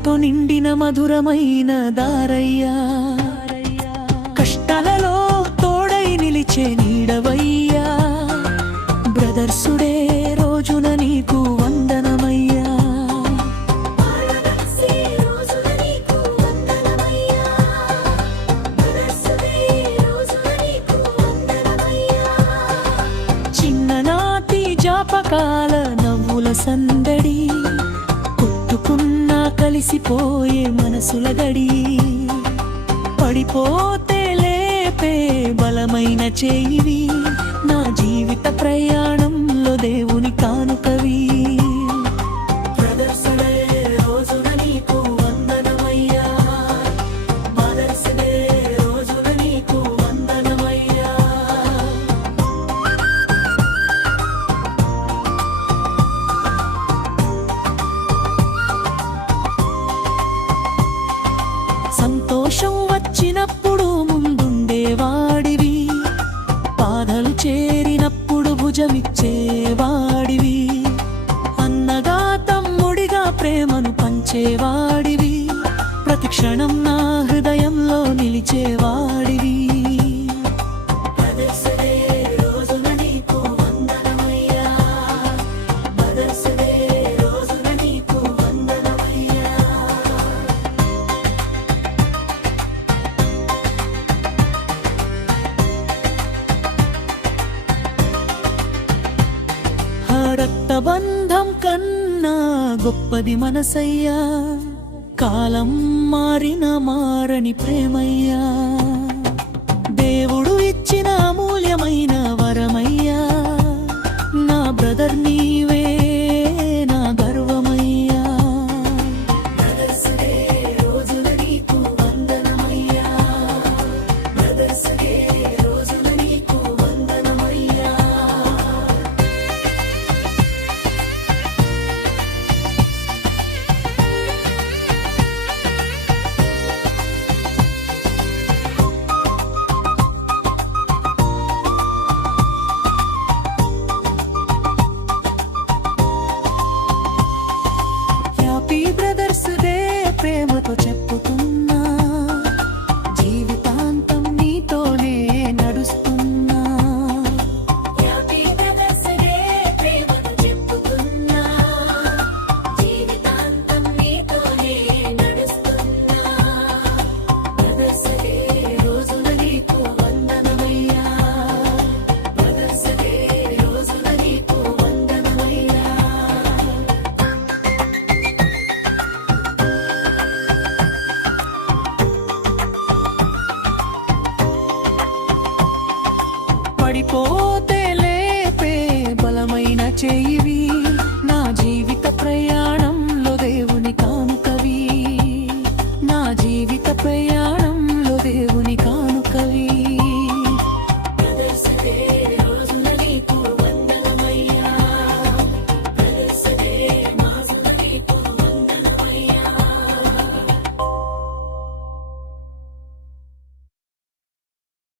ప్రేమతో నిండిన మధురమైన దారయ్యా, కష్టాలలో తోడై నిలిచే నీడవయ్యా. బ్రదర్సుడే రోజున నీకు వందనమయ్యా. చిన్ననాటి జాపకాల నవ్వుల సందడి, కొట్టుకున్నా కలిసిపోయే మనసుల గడి, పడిపోతే లేపే బలమైన చేయివి, నా జీవిత ప్రయాణంలో దేవుని కానుకవి. బ్రదర్సుడే రోజున నీకు వందనమయ్యా, మదర్సుడే రోజున నీకు వందనమయ్యా. సంతోషం వచ్చినప్పుడు ముందుండేవాడివి, బాధలు చేరినప్పుడు భుజమిచ్చేవాడివి, అన్నగా తమ్ముడిగా ప్రేమను పంచేవాడివి, ప్రతి క్షణం నా హృదయంలో నిలిచేవాడివి. రక్తబంధం కన్నా గొప్పది మనసయ్యా, కాలం మారిన మారని ప్రేమయ్యా. దేవుడు ఇచ్చిన అమూల్యమైన వరమయ్యా, నా బ్రదర్ నీవే నా గర్వమయ్యా. బ్రదర్సుడే రోజున నీకు వందనమయ్యా, బ్రదర్సుడే రోజున నీకు వందనమయ్యా. హ్యాపీ బ్రదర్స్ డే ప్రేమతో చెప్పుకో.